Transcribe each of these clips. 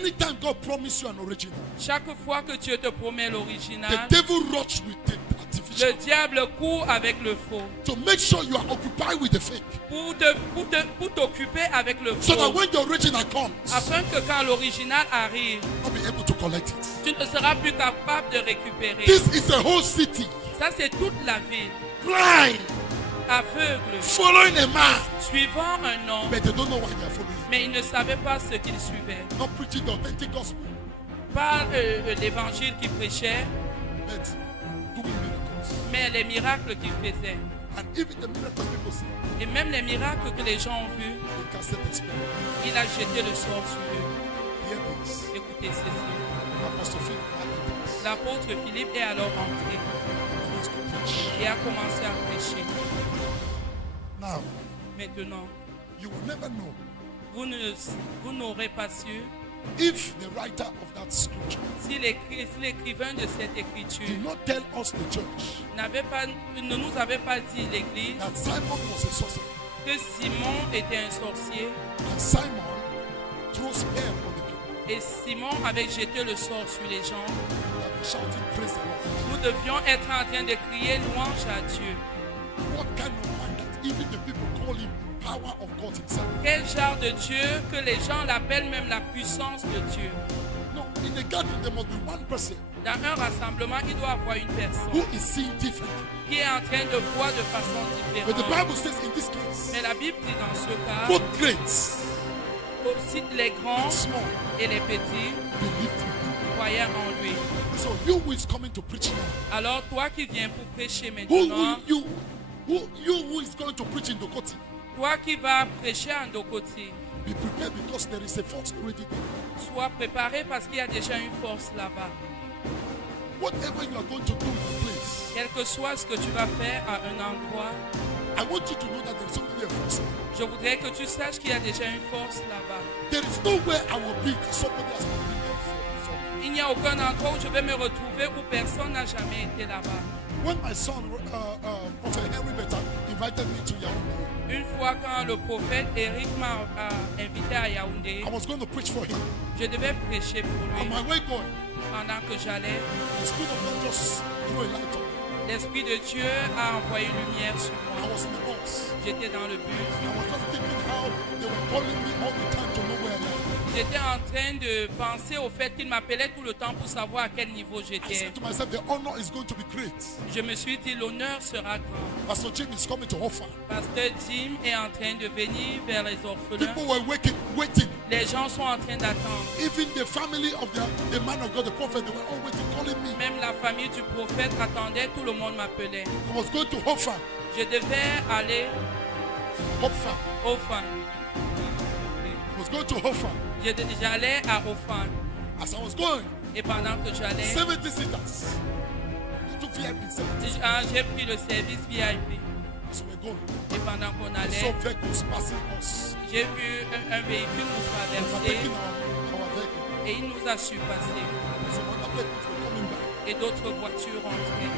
anytime God promises you an original, Chaque fois que Dieu te promet l'original, the devil runs with the artificial le diable court avec le faux to make sure you are occupied with the fake. pour t'occuper avec le So that faux, when the original comes, afin que quand l'original arrive, you'll be able to collect it. tu ne seras plus capable de récupérer. This is a whole city Ça, c'est toute la ville, blind, aveugle, following a man, suivant un homme, but they don't know why they are following. mais ils ne savaient pas ce qu'ils suivaient. Not preaching the authentic gospel, Pas l'évangile qu'ils prêchaient, but doing miracles. mais les miracles qu'ils faisaient. And even the miracles people see, Et même les miracles que les gens ont vus, they casted the spirit. il a jeté le sort sur eux. Hear this. Écoutez ceci. Apostle Philip had this. L'apôtre Philippe est alors entré He begins to preach. et a commencé à prêcher. Now, Maintenant, you will never know vous n'aurez pas su if the writer of that scripture si l'écrivain de cette écriture did not tell us the church ne nous avait pas dit, l'Église, that Simon was a sorcerer que Simon était un sorcier and Simon threw spell on the people. et Simon avait jeté le sort sur les gens. We have been shouting praise the Lord. Nous devions être en train de crier louange à Dieu. What kind of man that even the people call him power of God himself? Quel genre de Dieu que les gens l'appellent même la puissance de Dieu. No, in the gathering there must be one person Dans un rassemblement, il doit y avoir une who personne is seeing different. qui est en train de voir de façon But the différente. Bible says in this case, Mais la Bible dit dans ce cas, both great aussi les grands and small et les petits believed him. croyaient en lui. So you who is coming to preach now, Alors toi qui viens pour prêcher who maintenant, who is going to preach in Dokoti, toi qui vas prêcher en Dokoti, be prepared because there is a force already there. sois préparé parce qu'il y a déjà une force là-bas. Whatever you are going to do in the place, Quel que soit ce que tu vas faire à un endroit, I want you to know that there is already a force. je voudrais que tu saches qu'il y a déjà une force là-bas. There is nowhere I will be that somebody has not been there before. Il n'y a aucun endroit où je vais me retrouver où personne n'a jamais été là-bas. When my son, Prophet Henry Beta, invited me to Yaoundé, Une fois quand le prophète Eric m'a invité à Yaoundé, I was going to preach for him. je devais prêcher pour On lui. my way going, Pendant que j'allais, the Spirit of God just threw a light on me. l'Esprit de Dieu a envoyé une lumière sur I moi. was in the bus. J'étais dans le bus. I was just thinking how they were calling me all the time to know where I am. J'étais en train de penser au fait qu'il m'appelait tout le temps pour savoir à quel niveau I j'étais. said to myself, the honor is going to be great. Je me suis dit, l'honneur sera grand. Pastor Jim is coming to offer. Pasteur Jim est en train de venir vers les orphelins. People were waiting. Les gens sont en train d'attendre. Even the family of the man of God, the prophet, they were all waiting, calling me. Même la famille du prophète attendait, tout le monde m'appelait. I was going to offer. Je devais aller Offer. au fan. I was going to offer. J'allais à Ofan. As I was going, Et pendant que j'allais, 70 seaters. I took VIP 70. j'ai pris le service VIP. As we were going, Et pendant qu'on I saw allait, vehicles passing us. j'ai vu un véhicule nous They were traverser taking our vehicle. et il nous a surpassés. So other vehicles were coming back. Et d'autres voitures entraient.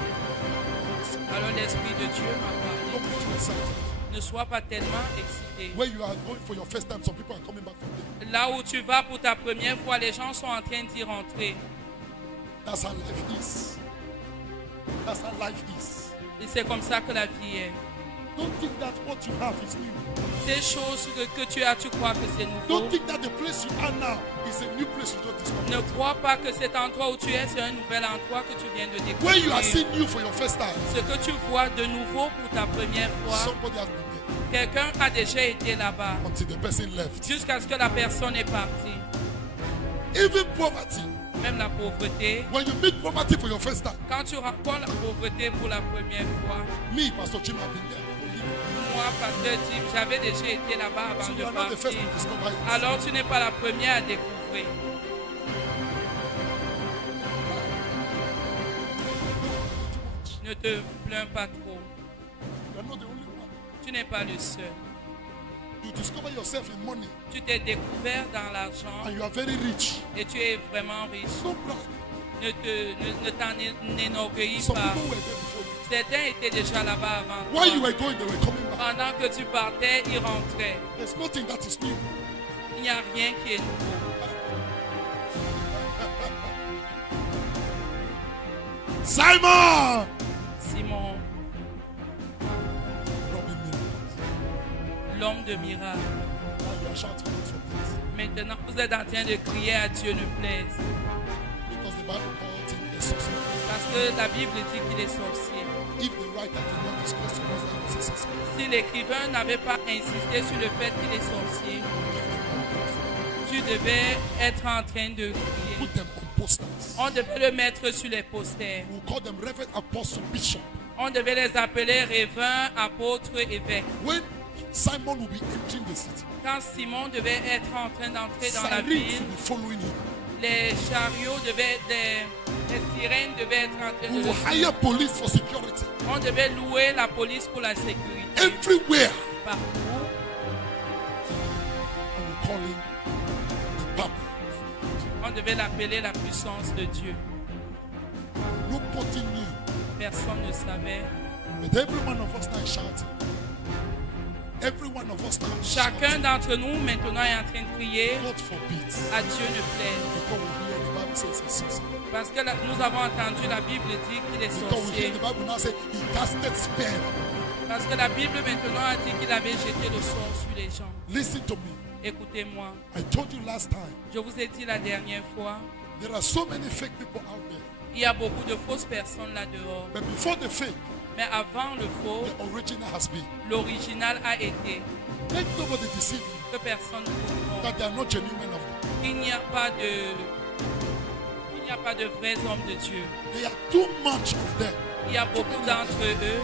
Alors l'Esprit de Dieu m'a parlé. Don't be too excited. Ne sois pas tellement excité. Where you are going for your first time, some people are coming back from there. Là où tu vas pour ta première fois, les gens sont en train d'y rentrer. That's how life is. That's how life is. Et c'est comme ça que la vie est. Don't think that what you have is new. Ces choses que tu as, tu crois que c'est nouveau. Don't think that the place you are now is a new place you just discovered. Ne crois pas que cet endroit où tu es, c'est un nouvel endroit que tu viens de Where you are découvrir. seeing new for your first time, Ce que tu vois de nouveau pour ta première fois, somebody has been there quelqu'un a déjà été là-bas until the person left. jusqu'à ce que la personne est partie. Even poverty, Même la pauvreté. when you meet poverty for your first time, Quand tu rencontres la pauvreté pour la première fois, me, Pastor Jim, have been there. moi, Pasteur Jim, j'avais déjà été là-bas So avant you are de not the first partir. to discover it. Alors tu n'es pas la première à découvrir. Ne te plains pas trop. You are not the only one. Tu n'es pas le seul. You discover yourself in money Tu t'es découvert dans l'argent and you are very rich. et tu es vraiment riche. Don't brag. Ne t'en énorgueillis Some pas. people were there before you. Certains étaient déjà là-bas avant While you toi. were going, they were coming back. Pendant que tu partais, ils rentraient. There's nothing that is new. Il n'y a rien qui est nouveau. Simon. Simon, Robbing miracles. l'homme de miracle. Now you are shouting out for this. Maintenant, vous êtes en train de crier à Dieu ne plaise. Because the Bible called him a sorcerer. Parce que la Bible dit qu'il est sorcier. If the writer did not discuss to us that he was a sorcerer, Si l'écrivain n'avait pas insisté sur le fait qu'il est sorcier, tu devais être en train de crier. put them on posters. On devait le mettre sur les posters. We'll call them Reverend Apostle Bishop. On devait les appeler rabbins, apôtres, évêques. When Simon will be entering the city, Quand Simon devait être en train d'entrer dans la sirens ville, will be following him. les chariots devaient être, les sirènes devaient être en train We de will le hire police for security. On devait louer la police pour la sécurité. Everywhere. Partout. And we call him the Power. On devait l'appeler la puissance de Dieu. Nobody knew. Personne ne savait. But every one of us now is shouting. Every one of us now is Chacun shouting. d'entre nous maintenant est en train de crier God forbid. à Dieu ne plaise. Because we hear the Bible says he's sorcerer. Parce que nous avons entendu la Bible dire qu'il est Because we hear sorcier. the Bible now say he casted spell. Parce que la Bible maintenant a dit qu'il avait jeté le sort sur les gens. Listen to me. Écoutez-moi. I told you last time. Je vous ai dit la dernière fois, There are so many fake people out there. il y a beaucoup de fausses personnes là dehors. But before the fake, Mais avant le faux, the original has been. l'original a été. Let nobody deceive you Que personne ne vous trompe. that they are not genuine men of God. Il n'y a pas de vrais hommes de Dieu. There are too much of them, Il y a beaucoup d'entre eux,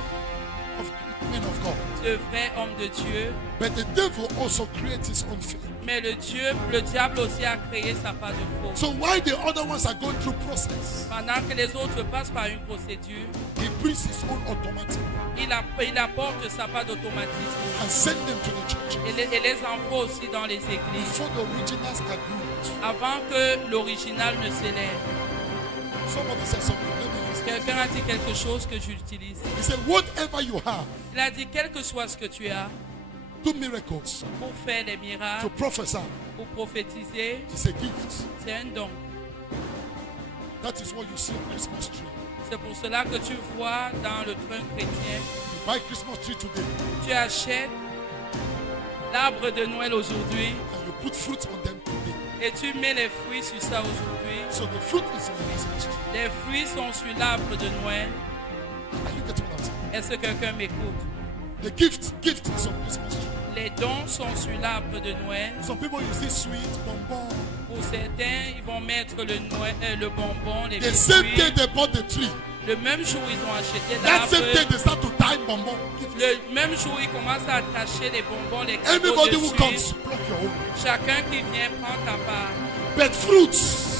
of men of God. de vrais hommes de Dieu. But the devil also creates his own fake. Mais le diable aussi a créé sa part de faux. So while the other ones are going through process, Pendant que les autres passent par une procédure, he brings his own automatic il apporte sa part d'automatisme and send them to the church et les envoie aussi dans les églises before the originals are good. avant que l'original ne s'élève. Somebody said something. Let me listen. Quelqu'un a dit quelque chose que j'utilise. He said, whatever you have, Il a dit, quel que soit ce que tu as, do miracles, pour faire des to miracles, prophesy, pour prophétiser, it's a gift. c'est un don. That is what you see on Christmas tree. C'est pour cela que tu vois dans le tronc chrétien, You buy Christmas tree today tu achètes l'arbre de Noël aujourd'hui and you put fruit on them today. et tu mets les fruits sur ça aujourd'hui. So the fruit is on the Christmas tree. Les fruits sont sur l'arbre de Noël. Are you getting what I'm saying? Est-ce que quelqu'un m'écoute? The gift is on Christmas tree. Les dons sont sur l'arbre de Noël. Some people you see sweet, bonbon. Pour certains, ils vont mettre le bonbon, les The same day biscuits. they bought the tree. Le même jour, ils ont acheté That same day l'arbre. they start to tie bonbon. Gifts. Le même jour, ils commencent à attacher les bonbons, les cadeaux Anybody who dessus. comes, block your own. Chacun qui vient prend ta part. But fruits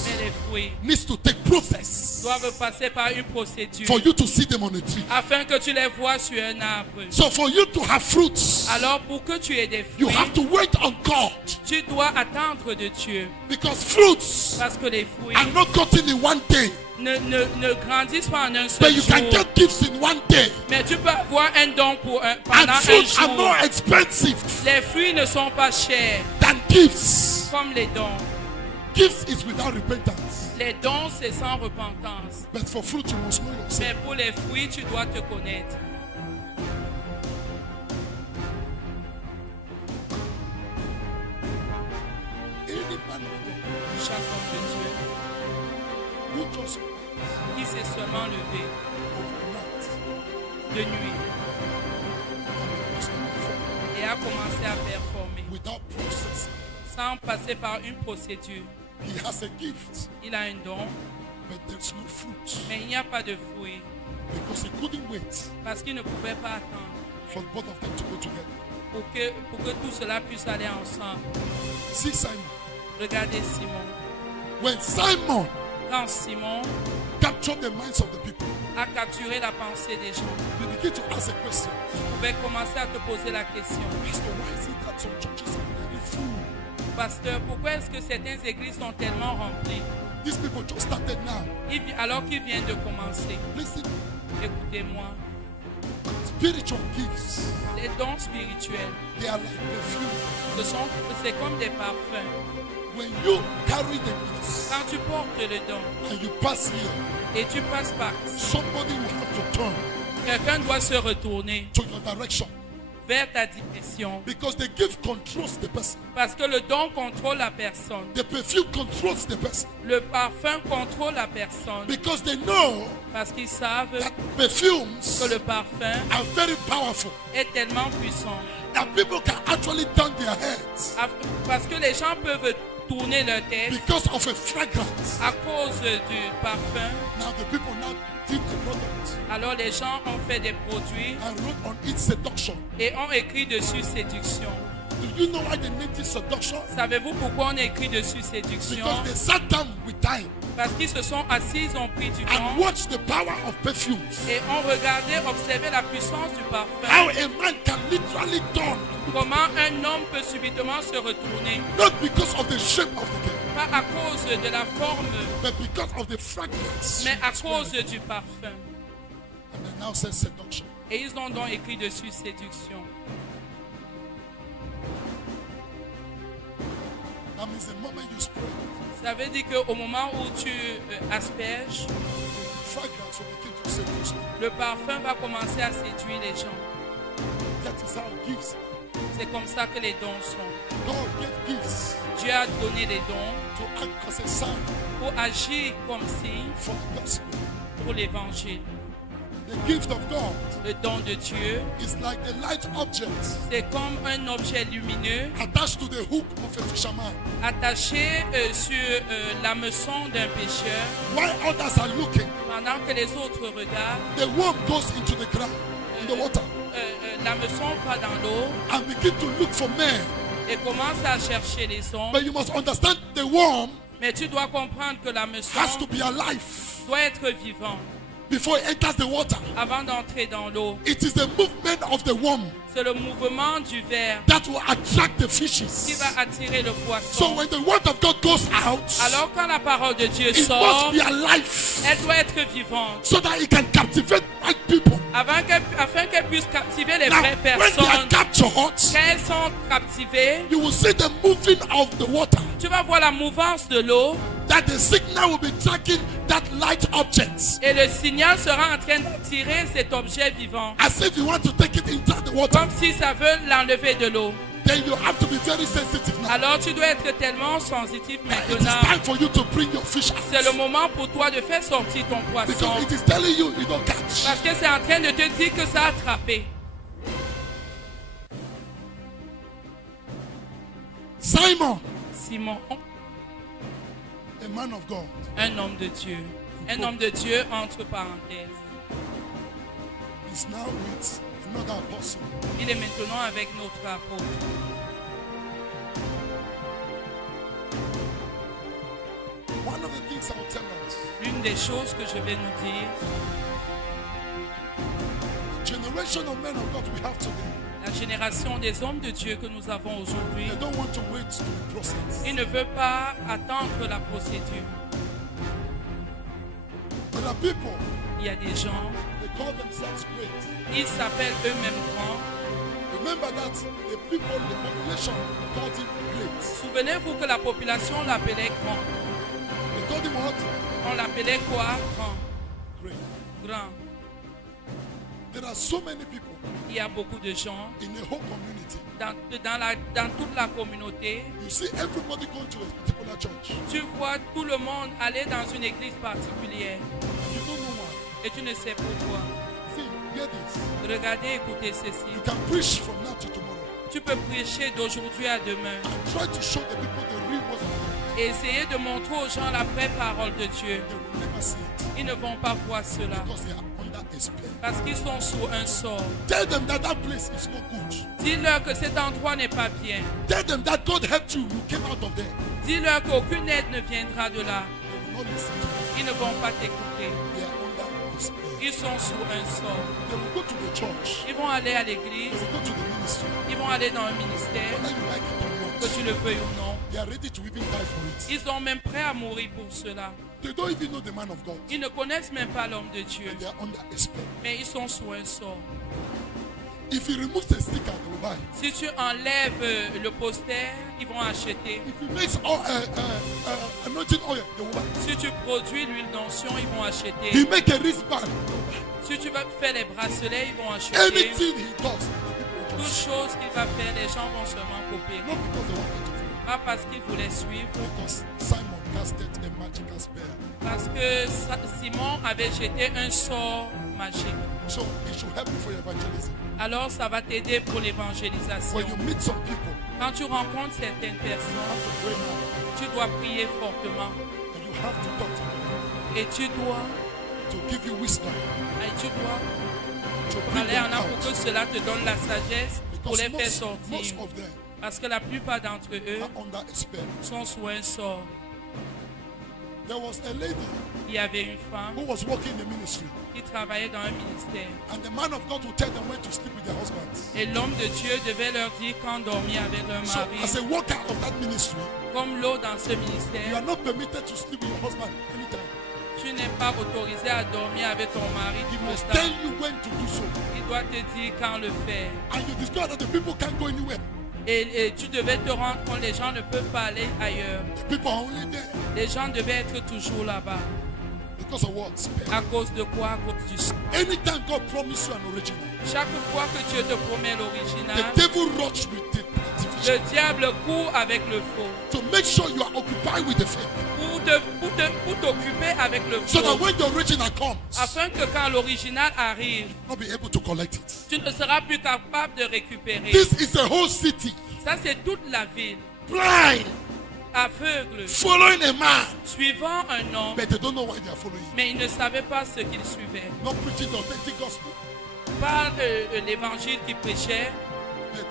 Mais les fruits needs to take process doivent passer par une procédure for you to see them on a tree. afin que tu les vois sur un arbre. So for you to have fruits, Alors, pour que tu aies des you fruits, have to wait on God. tu dois attendre de Dieu. Because fruits Parce que les fruits are not gotten in one day. ne grandissent pas en un seul But you jour. can get gifts in one day. Mais tu peux avoir un don And pendant un fruits are jour. more expensive Les fruits ne sont pas chers than gifts. comme les dons. Gifts is without repentance. Les dons, c'est sans repentance. But for fruit, you must know yourself. Mais pour les fruits, tu dois te connaître. Any man of Chaque homme de Dieu God who just qui s'est seulement levé overnight de nuit was performed et a commencé à performer without process, sans passer par une procédure. he has a gift, Il a un don, but there's no fruit mais il n'y a pas de fruits because he couldn't wait parce qu'il ne pouvait pas attendre for both of them to go together. pour que tout cela puisse aller ensemble. See Simon. Regardez Simon. When Simon Quand Simon captured the minds of the people, a capturé la pensée des gens, you begin to ask a question. tu pouvais commencer à te poser la question. Pastor, why is it that some churches are very full? Pasteur, pourquoi est-ce que certaines églises sont tellement remplies These people just started now. alors qu'ils viennent de commencer? Listen, Écoutez-moi, Spiritual gifts, Les dons spirituels, they are like perfume. c'est comme des parfums. When you carry the gifts Quand tu portes le don and you pass here, et tu passes par, somebody will have to turn quelqu'un doit se retourner to your direction vers ta direction. because the gift controls the person. Parce que le don contrôle la personne. The perfume controls the person Le parfum contrôle la personne. because they know Parce qu'ils savent that perfumes que le parfum are very powerful. est tellement puissant. That people can actually turn their heads Parce que les gens peuvent tourner leur tête because of a fragrance. à cause du parfum. Now the people now did the product Alors les gens ont fait des produits and wrote on it seduction. et ont écrit dessus séduction. Do you know why they named it seduction? Savez-vous pourquoi on a écrit dessus séduction? Because they sat down with time Parce qu'ils se sont assis, ils ont pris du and temps watched the power of perfumes. et ont regardé, observé la puissance du How parfum. a man can literally turn, Comment un homme peut subitement se retourner. not because of the shape of the girl, Pas à cause de la forme, but because of the fragrance. mais à cause du parfum. And they now say seduction. Et ils ont donc écrit dessus séduction. That means the moment you spray, Ça veut dire qu'au moment où tu asperges, the fragrance will begin to seduce you. le parfum va commencer à séduire les gens. That is how gifts. C'est comme ça que les dons sont. God gave gifts Dieu a donné des dons to act as a sign pour agir comme signe for the gospel. pour l'évangile. The gift of God Le don de Dieu, is like the light object c'est comme un objet lumineux attached to the hook of a fisherman. attaché sur l'hameçon d'un pêcheur. While others are looking, Pendant que les autres regardent, the worm goes into the ground, in the water, l'hameçon va dans l'eau and begin to look for men. et commence à chercher les hommes. But you must understand the worm Mais tu dois comprendre que has l'hameçon to be alive doit être vivant before it enters the water. avant d'entrer dans l'eau. It is the movement of the worm C'est le mouvement du ver that will attract the qui fishes. va attirer le So poisson. when the word of God goes out, Alors quand la parole de Dieu it sort, must be alive elle doit être vivante so that it can captivate right people. afin qu'elle puisse captiver les Now, vraies when they are personnes. captured, Quand elles sont captivées, you will see the moving of the water. tu vas voir la mouvance de l'eau That the signal will be tracking that light object. et le signal sera en train d'attirer cet objet vivant. As if you want to take it into the water. Comme si ça veut l'enlever de l'eau. Then you have to be very sensitive now. Alors tu dois être tellement sensitif It is maintenant. time for you to bring your fish C'est le out. moment pour toi de faire sortir ton poisson. Because it is telling you you don't catch. Parce que c'est en train de te dire que ça a attrapé. Simon, Simon, a man of God, un homme de Dieu. Un homme de Dieu entre parenthèses. is now with another apostle. Il est maintenant avec notre apôtre. One of the things I will tell us, L'une des choses que je vais nous dire, generation of men of God we have today, la génération des hommes de Dieu que nous avons aujourd'hui, they don't want to wait to the process. ils ne veulent pas attendre la procédure. There are people, Il y a des gens, they call themselves great. ils s'appellent eux-mêmes grands. Remember that the people, the population called him great. Souvenez-vous que la population l'appelait grand. They called him what? On l'appelait quoi? Grand. Great. Grand. There are so many people Il y a beaucoup de gens in the whole community. dans toute la communauté. You see everybody going to a particular church. Tu vois tout le monde aller dans une église particulière You don't know why. et tu ne sais pourquoi. See, hear this. Regardez, écoutez ceci. You can preach from now to tomorrow. Tu peux prêcher d'aujourd'hui à demain And try to show the people the real word of God. et essayer de montrer aux gens la vraie parole de Dieu. They will never see it Ils ne vont pas voir cela because they are under a spell. parce qu'ils sont sous un sort. Tell them that that place is not good. Dis-leur que cet endroit n'est pas bien. Tell them that God helped you. You came out of there. Dis-leur qu'aucune aide ne viendra de là. They will not listen to you. Ils ne vont pas t'écouter. They are under a spell. Ils sont sous un sort. They will go to the church. Ils vont aller à They l'église. will go to the ministry. Ils vont aller dans un ministère, Whether you like it or que not. tu le veuilles ou non. They are ready to even die for it. Ils sont même prêts à mourir pour cela. They don't even know the man of God. Ils ne connaissent même pas l'homme de Dieu. They are under a spell. Mais ils sont sous un sort. If he removes the sticker, they will buy. Si tu enlèves le poster, ils vont acheter. If he makes all anointing oil, they will buy. Si tu produis l'huile d'onction, ils vont acheter. He make a wristband. Si tu vas faire les bracelets, ils vont acheter. Anything he does, Toute chose qu'il va faire, les gens vont seulement copier. not because they wanted to follow. Pas parce qu'ils voulaient suivre, Because Simon casted a magical spell. parce que Simon avait jeté un sort magique. So it should help you for your evangelism. Alors ça va t'aider pour l'évangélisation. When you meet some people, Quand tu rencontres certaines you have personnes, to pray now. tu dois prier fortement. And you have to talk to them Et tu dois, to give you wisdom. to Bring parler en them pour que out. cela te donne la sagesse pour Because les faire most sortir. of them Parce que la plupart d'entre eux are under a spell. sont sous un sort. There was a lady Il y avait une femme who was working in the ministry, qui travaillait dans un ministère. and the man of God would tell them when to sleep with their husbands. Et l'homme de Dieu devait leur dire quand dormir avec leur So, mari. as a worker of that ministry, Comme l'eau dans ce you ministère, are not permitted to sleep with your husband anytime. tu n'es pas autorisé à dormir avec ton mari He tout le must temps. tell you when to do so. Il doit te dire quand le faire. And you discover that the people can't go anywhere. Et tu devais te rendre compte que les gens ne peuvent pas aller ailleurs. The people are only there Les gens devaient être toujours là-bas. because of what? Spell. À cause de quoi? À cause du sang. Anytime God promises you an original, Chaque fois que Dieu te promet the l'original, devil runs with the artificial le diable court avec le faux. to make sure you are occupied with the fake. Pour t'occuper avec le So that faux. when the original comes, Afin que quand l'original arrive, not be able to collect it. tu ne seras plus capable de récupérer. This is a whole city Ça, c'est toute la ville. blind, Aveugle, following a man, suivant un homme, but they don't know why they are following. mais ils ne savaient pas ce qu'ils suivaient. Not preaching the authentic gospel, Pas l'évangile qu'ils prêchaient, but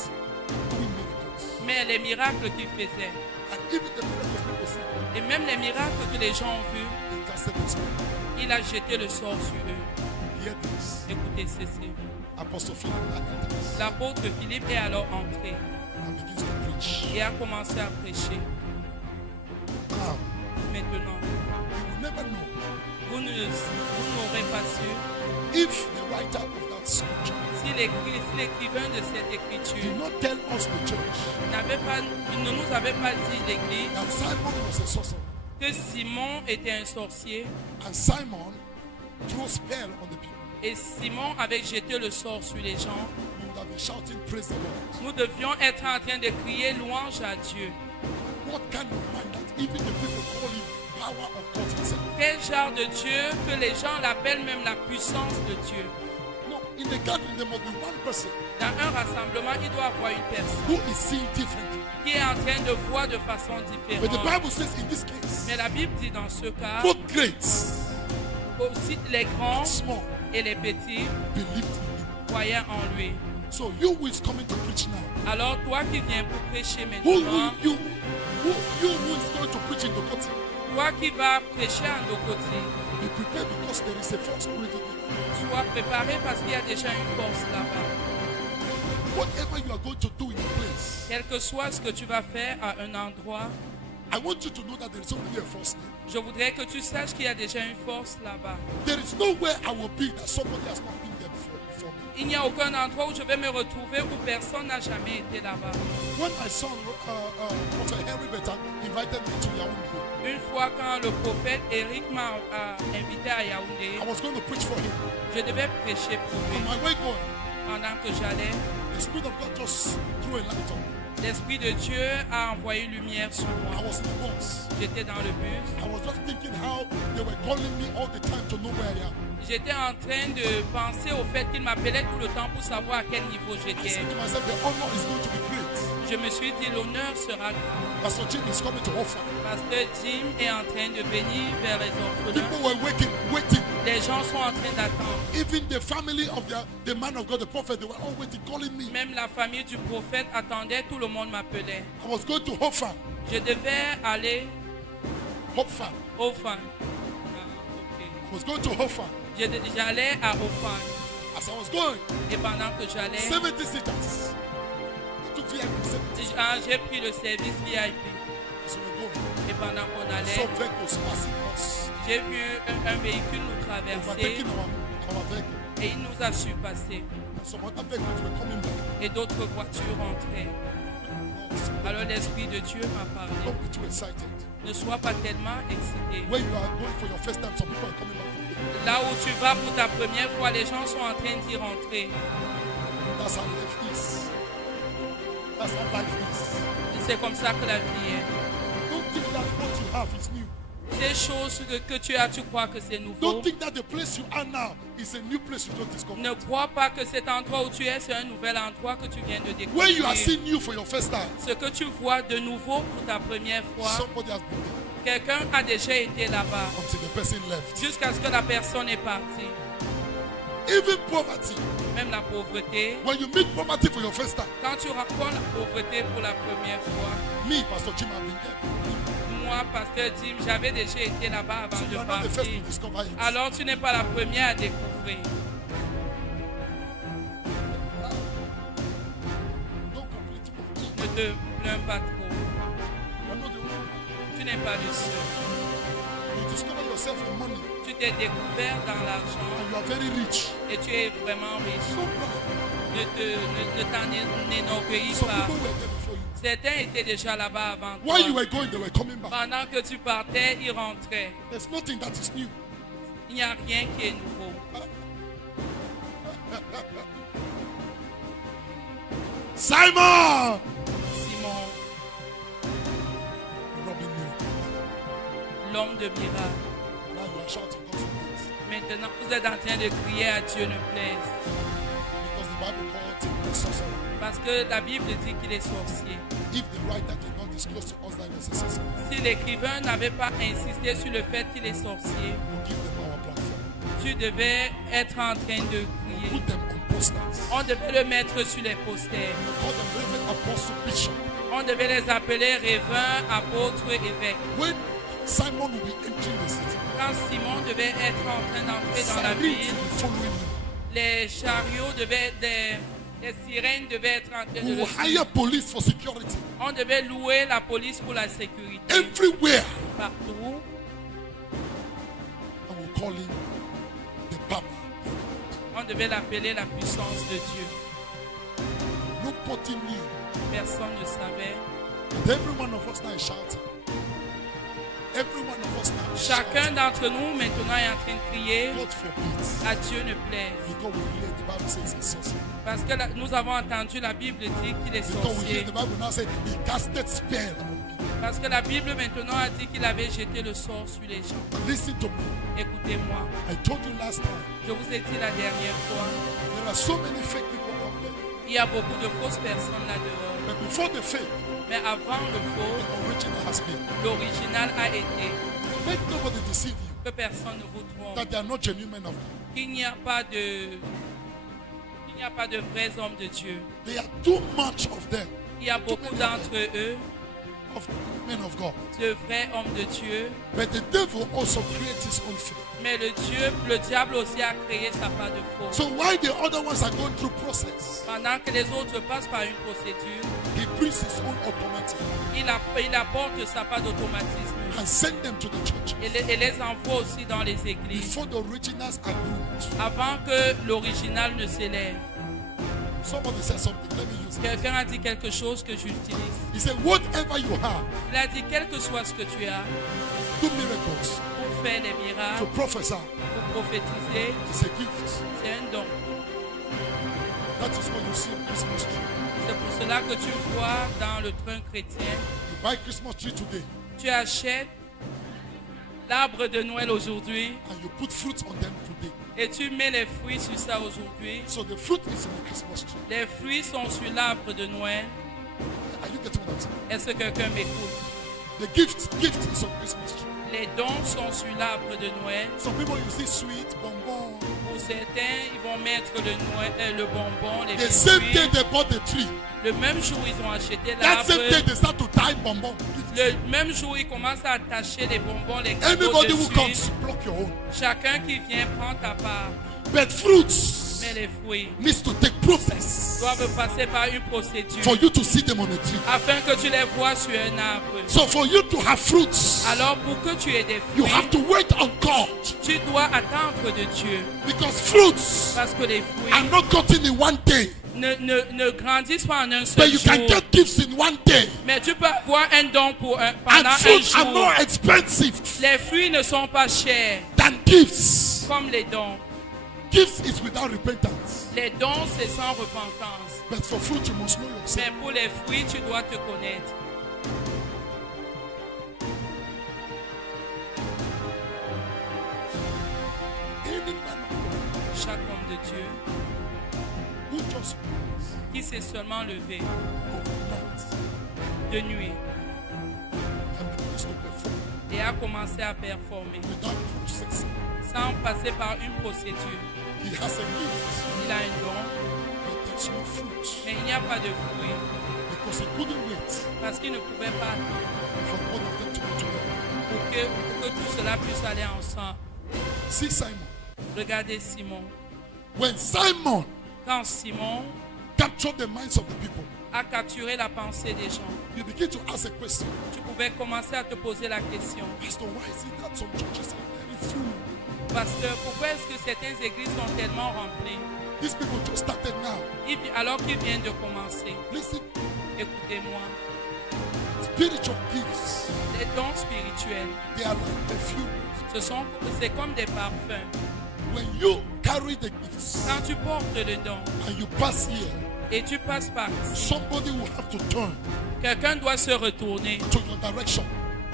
doing miracles. mais les miracles qu'ils faisaient. And even the miracles people see, Et même les miracles que les gens ont vus, they casted the spell. il a jeté le sort sur eux. Hear this. Écoutez ceci. Apostle Philip enters L'apôtre Philippe est alors entré and begins to preach. et a commencé à prêcher. Now, Maintenant, you will never know vous n'aurez pas su if the writer of that scripture si l'écrivain de cette did écriture not tell us the church il ne nous avait pas dit, l'Église, that Simon was a sorcerer que Simon était un sorcier and Simon threw spell on the people. et Simon avait jeté le sort sur les gens. We would have been shouting, praise the Lord. Nous devions être en train de crier louange à Dieu. What kind of man that even the people call him power of God himself? Quel genre de Dieu que les gens l'appellent même la puissance de Dieu. No, in the gathering there must be one person Dans un rassemblement, il doit y avoir une personne who is seeing differently. qui est en train de voir de façon But the différente. Bible says in this case, Mais la Bible dit dans ce cas, both great aussi les grands and small et les petits believed in him. croyaient en lui. So you who is coming to preach now, Alors toi qui viens pour prêcher who maintenant, who is going to preach in the court, toi qui vas prêcher à nos côtés, be prepared because there is a false already there. sois préparé parce qu'il y a déjà une force là-bas. Whatever you are going to do in a place, Quel que soit ce que tu vas faire à un endroit, I want you to know that there is already a force there. je voudrais que tu saches qu'il y a déjà une force là-bas. There is nowhere I will be that somebody has not been there before me. Il n'y a aucun endroit où je vais me retrouver où personne n'a jamais été là-bas. When my son, Prophet Henry Beta, invited me to Yaoundé, Une fois quand le prophète Eric m'a invité à Yaoundé, I was going to preach for him. je devais prêcher pour On lui. my way going, Pendant que j'allais, the Spirit of God just threw a light on me. l'Esprit de Dieu a envoyé lumière sur I moi. was in the bus. J'étais dans le bus. I was just thinking how they were calling me all the time to know where I am. J'étais en train de penser au fait qu'il m'appelait tout le temps pour savoir à quel niveau I j'étais. said to myself, the honor is going to be great. Je me suis dit, l'honneur sera grand. Pastor Jim is coming to offer. Pasteur Jim est en train de venir vers les orphelins. People were waiting. Les gens sont en train d'attendre. Even the family of the man of God, the prophet, they were all waiting, calling me. Même la famille du prophète attendait, tout le monde m'appelait. I was going to Hofa. Je devais aller Hofa. au fan. I was going to Hofa. J'allais à Ofan. As I was going, Et pendant que j'allais, 70 seaters. I took VIP 70. j'ai pris le service VIP. As we were going, Et pendant qu'on some allait, vehicles passing us. J'ai vu un véhicule nous traverser overtaking our vehicle. et il nous a surpassés. And some other vehicles were coming back. Et d'autres voitures entraient. Alors l'Esprit de Dieu m'a parlé. Don't be too excited. Ne sois pas tellement excité. When you are going for your first time, some people are coming back from there. Là où tu vas pour ta première fois, les gens sont en train d'y rentrer. That's how life is. That's how life is. Et c'est comme ça que la vie est. Don't think that what you have is new. Ces choses que tu as, tu crois que c'est nouveau. Don't think that the place you are now is a new place you don't discover. Ne crois pas que cet endroit où tu es, c'est un nouvel endroit que tu viens de découvrir. When you are seeing new for your first time, Ce que tu vois de nouveau pour ta première fois, somebody has been there quelqu'un a déjà été là-bas until the person left. jusqu'à ce que la personne est partie. Even poverty. Même la pauvreté. When you meet poverty for your first time, Quand tu rencontres la pauvreté pour la première fois, me, Pastor Jim, have been there. moi, Pasteur Jim, j'avais déjà été là-bas avant So you de are not the first partir. to discover it. Alors tu n'es pas la première à découvrir. Don't complain too much. Ne te plains pas trop. You are not the only one. Tu n'es pas le seul. You discover yourself in money Tu t'es découvert dans l'argent and you are very rich. et tu es vraiment riche. So proud. Ne t'en énorgueillis Some pas. people were there before you. Certains étaient déjà là-bas avant toi. While you were going, they were coming back. Pendant que tu partais, ils rentraient. There's nothing that is new. Il n'y a rien qui est nouveau. Simon! Simon, Robin miracle. l'homme de miracle. Now you are shouting God for it. Maintenant, vous êtes en train de crier à Dieu ne plaise. Because the Bible calls him a sorcerer. Parce que la Bible dit qu'il est sorcier. If the writer did not disclose to us that he was a sorcerer, Si l'écrivain n'avait pas insisté sur le fait qu'il est sorcier, we'll give them our platform. tu devais être en train de crier. Put them on posters. On devait le mettre sur les posters. Call them Reverend Apostle Bishop. On devait les appeler révérends, apôtres, évêques. When Simon will be entering the city, Quand Simon devait être en train d'entrer dans la Simon ville, will be following him. les chariots devaient, les sirènes devaient être en train de We le will suivre. hire police for security. On devait louer la police pour la sécurité Everywhere. partout. And we'll call him the Papa. On devait l'appeler la puissance de Dieu. Nobody knew. Personne ne savait. But every one of us now is shouting. Every one of us now is Chacun shouting. d'entre nous maintenant est en train de crier God forbid. à Dieu ne plaise. Because we hear the Bible says he's sorcerer. Parce que nous avons entendu la Bible dire qu'il est Because we hear sorcier. the Bible now say he casted spell among people. Parce que la Bible maintenant a dit qu'il avait jeté le sort sur les gens. Listen to me. Écoutez-moi, I told you last time. je vous ai dit la dernière fois, There are so many fake people out there. il y a beaucoup de fausses personnes là-dehors. But before the fake, Mais avant le faux, the original has been. l'original a été. Let nobody deceive you Que personne ne vous trompe. that they are not genuine men of God. Qu'il n'y a pas de... Il n'y a pas de vrais hommes de Dieu. There are too much of them, Il y a beaucoup d'entre eux, of men of God. de vrais hommes de Dieu. But the devil also creates his own fake. Mais le diable aussi a créé sa part de faux. So while the other ones are going through process, Pendant que les autres passent par une procédure, he brings his own automatic il apporte sa part d'automatisme and send them to the church et les envoie aussi dans les églises before the originals are groomed. avant que l'original ne s'élève. Somebody said something. Let me use it. Quelqu'un a dit quelque chose que j'utilise. He said, whatever you have, Il a dit, quel que soit ce que tu as, do miracles, pour faire des to miracles, prophesy. pour prophétiser, It's a gift. c'est un don. That is what you see on Christmas tree. C'est pour cela que tu vois dans le train chrétien, You buy Christmas tree today tu achètes l'arbre de Noël aujourd'hui and you put fruits on them today. et tu mets les fruits sur ça aujourd'hui. So the fruit is in the Christmas tree. Les fruits sont sur l'arbre de Noël. Are you getting what I'm saying? Est-ce que quelqu'un m'écoute? The gift is on Christmas tree. Les dons sont sur l'arbre de Noël. Some people you see sweet, bonbon. Pour certains, ils vont mettre le bonbon, les The same day biscuits. they bought the tree. Le même jour, ils ont acheté That same day l'arbre. they start to tie bonbon. Le même jour, ils commencent à attacher les bonbons, les cadeaux Anybody who dessus. comes, block your own. Chacun qui vient prend ta part. But fruits Mais les fruits needs to take process doivent passer par une procédure for you to see them on a tree. afin que tu les vois sur un arbre. So for you to have fruits, Alors pour que tu aies des you fruits, have to wait on God. tu dois attendre de Dieu. Because fruits Parce que les are fruits not gotten in one day. ne grandissent pas en un But seul you jour. can get gifts in one day. Mais tu peux avoir un don And pendant un fruits are jour. more expensive Les fruits ne sont pas chers than gifts. comme les dons. Gifts is without repentance. Les dons, c'est sans repentance. But for fruit, you must know yourself. Mais pour les fruits, tu dois te connaître. Any man of God Chaque homme de Dieu who just prays qui s'est seulement levé overnight de nuit and begins to perform et a commencé à performer without processing, sans passer par une procédure. he has a gift, Il a un don, but there's no fruit mais il n'y a pas de fruits because he couldn't wait parce qu'il ne pouvait pas attendre for both of them to go together. pour que tout cela puisse aller ensemble. See Simon. Regardez Simon. When Simon Quand Simon captured the minds of the people, a capturé la pensée des gens, you begin to ask a question. tu pouvais commencer à te poser la question. Pastor, why is it that some churches are very full? Parce que pourquoi est-ce que certaines églises sont tellement remplies These people just started now. alors qu'ils viennent de commencer? Listen, Écoutez-moi. spiritual gifts, Les dons spirituels, they are like perfume. c'est comme des parfums. When you carry the gifts Quand tu portes le don and you pass here, et tu passes par ici, somebody will have to turn quelqu'un doit se retourner to your direction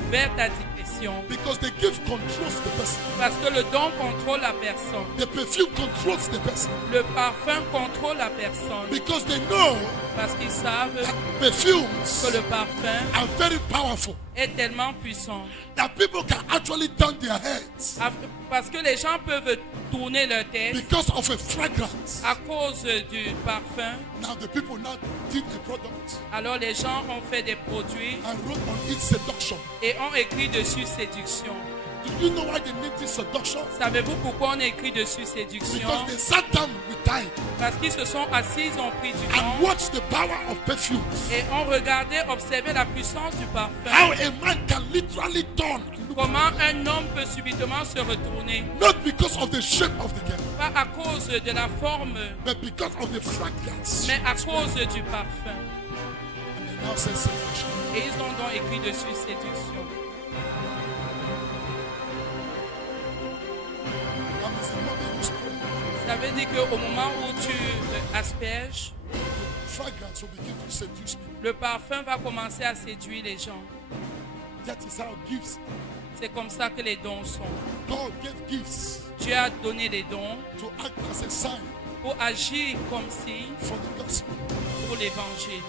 vers ta direction. because the gift controls the person. Parce que le don contrôle la personne. The perfume controls the person Le parfum contrôle la personne. because they know Parce qu'ils savent that perfumes que le parfum are very powerful. est tellement puissant. That people can actually turn their heads Parce que les gens peuvent tourner leur tête because of a fragrance. à cause du parfum. Now the people now did a product Alors les gens ont fait des produits and wrote on it seduction. et ont écrit dessus séduction. Do you know why they named it seduction? Savez-vous pourquoi on a écrit dessus séduction? Because they sat down with time Parce qu'ils se sont assis, ont pris du and temps watched the power of perfumes. et ont regardé, observé la puissance du How parfum. a man can literally turn and look Comment un homme peut subitement se retourner. not because of the shape of the girl, Pas à cause de la forme, but because of the fragrance. mais à cause du parfum. And they now say seduction. Et ils ont donc écrit dessus séduction. That means the moment you spray, Ça veut dire qu'au moment où tu asperges, fragrance will begin to seduce people. le parfum va commencer à séduire les gens. That is how gifts. C'est comme ça que les dons sont. God gave gifts Dieu a donné les dons to act as a sign pour agir comme si for the gospel. pour l'évangile.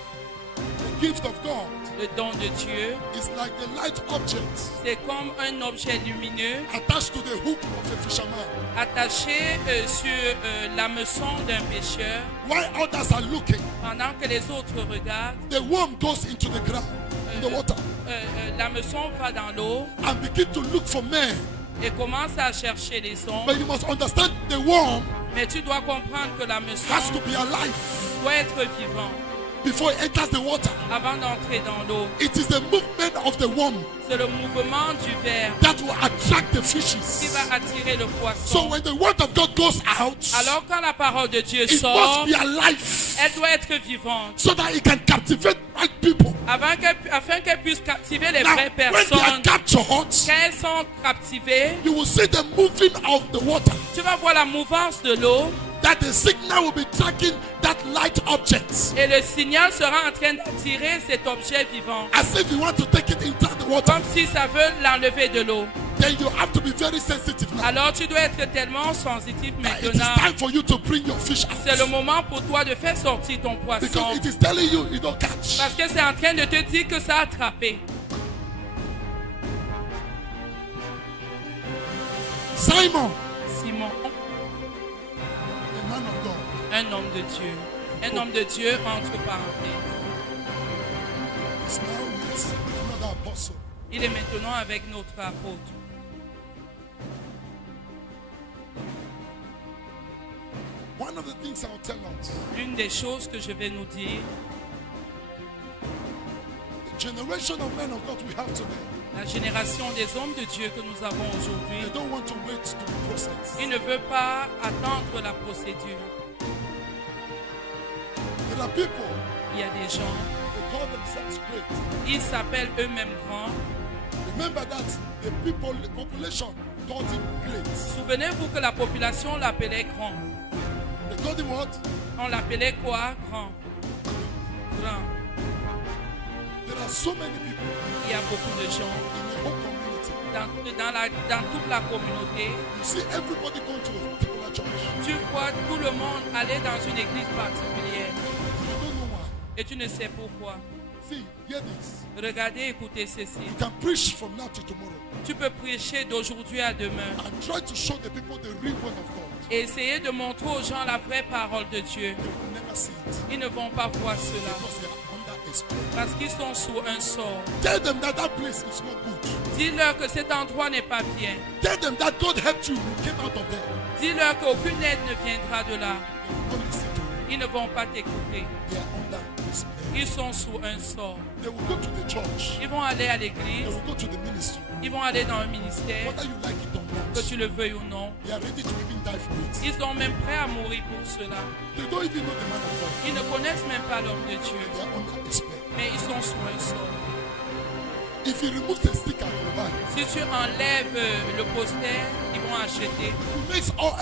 The gift of God Le don de Dieu, is like the light object c'est comme un objet lumineux attached to the hook of a fisherman. attaché sur l'hameçon d'un pêcheur. While others are looking, Pendant que les autres regardent, the worm goes into the ground, in the water, l'hameçon va dans l'eau and begin to look for men. et commence à chercher les hommes. But you must understand the worm Mais tu dois comprendre que l'hameçon has to be alive doit être vivant before it enters the water. avant d'entrer dans l'eau. It is the movement of the worm C'est le mouvement du ver that will attract the qui fishes. va attirer le So poisson. when the word of God goes out, Alors quand la parole de Dieu it must sort, be alive elle doit être vivante so that it can captivate right people. afin qu'elle puisse captiver les Now, vraies when they are personnes. captured, Quand elles sont captivées, you will see the moving of the water. tu vas voir la mouvance de l'eau That the signal will be tracking that light object. et le signal sera en train d'attirer cet objet vivant. As if you want to take it into the water. Comme si ça veut l'enlever de l'eau. Then you have to be very sensitive now. Alors tu dois être tellement sensitif It is maintenant. time for you to bring your fish C'est le out. moment pour toi de faire sortir ton poisson. Because it is telling you you don't catch. Parce que c'est en train de te dire que ça a attrapé. Simon, Simon, the man of God, un homme de Dieu. Un homme de Dieu entre parenthèses. is now with another apostle. Il est maintenant avec notre apôtre. One One of the things I'll tell us, L'une des choses que je vais nous dire, the generation of men of God we have today, la génération des hommes de Dieu que nous avons they aujourd'hui, don't want to wait to be processed. ils ne veulent pas attendre la procédure. There are people, Il y a des gens, they call themselves great. ils s'appellent eux-mêmes grands. Remember that the population called him great. Souvenez-vous que la population l'appelait grand. They called him what? On l'appelait quoi? Grand. Grand. There are so many people Il y a beaucoup de gens in the whole community. dans toute la communauté. You see everybody going to a particular church. Tu vois tout le monde aller dans une église particulière You don't know why. et tu ne sais pourquoi. See, hear this. Regardez, écoutez ceci. You can preach from now to tomorrow Tu peux prêcher d'aujourd'hui à demain and try to show the people the real word of God. et essayer de montrer aux gens la vraie parole de Dieu. They will never see it Ils ne vont pas voir cela because they are under a spell. parce qu'ils sont sous un sort. Tell them that that place is not good. Dis-leur que cet endroit n'est pas bien. Tell them that God helped you. You came out of there. Dis-leur qu'aucune aide ne viendra de là. They will not listen to you. Ils ne vont pas t'écouter. They are under a spell. Ils sont sous un sort. They will go to the church. Ils vont aller à They l'église. will go to the ministry. Ils vont aller dans un ministère, Whether you like it or que not, tu le veuilles ou non. they are ready to even die for it. Ils sont même prêts à mourir pour cela. They don't even know the man of God. Ils ne connaissent même pas l'homme de Dieu. They are under a spell. Mais ils sont sous un sort. If you remove the sticker, you will buy. Si tu enlèves le poster, ils vont acheter. You mix all,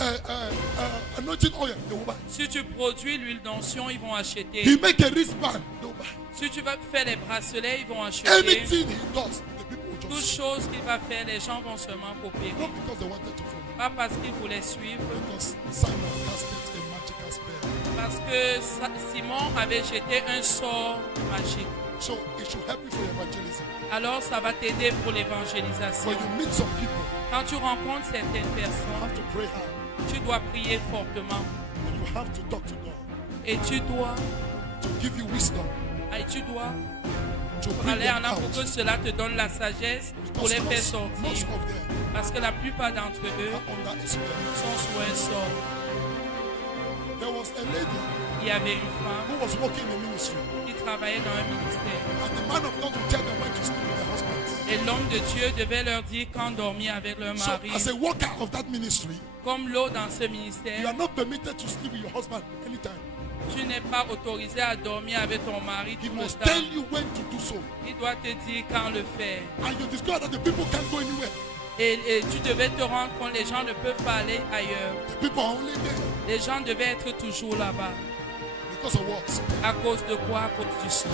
anointing oil, they will buy. Si tu produis l'huile d'onction, ils vont acheter. He make a wristband, they will buy. Si tu vas faire les bracelets, ils vont acheter. Anything he does, the people will Toute just chose qu'il va faire, les gens vont seulement copier. not because they wanted to follow. Pas parce qu'ils voulaient suivre, Because Simon casted a magical spell. parce que Simon avait jeté un sort magique. So it should help you for evangelism. Alors ça va t'aider pour When l'évangélisation. you meet some people, Quand tu rencontres certaines you personnes, have to pray hard. tu dois prier fortement. And you have to talk to God Et tu dois, to give you wisdom to bring parler them en langue pour out. que cela te donne la sagesse pour les faire Most sortir. of them Parce que la plupart d'entre eux are under a spell. sont sous un sort. There was a lady Il y avait une femme who was working in the ministry, qui travaillait dans un ministère. and the man of God would tell them when to sleep with their husbands. Et l'homme de Dieu devait leur dire quand dormir avec leur So, mari. as a worker of that ministry, Comme l'eau dans ce you ministère, are not permitted to sleep with your husband anytime. tu n'es pas autorisé à dormir avec ton mari He tout le must temps. tell you when to do so. Il doit te dire quand le faire. And you discover that the people can't go anywhere. Et tu devais te rendre compte, les gens ne peuvent pas aller ailleurs. The people are only there Les gens devaient être toujours là-bas. because of what? À cause de quoi? À cause du sang.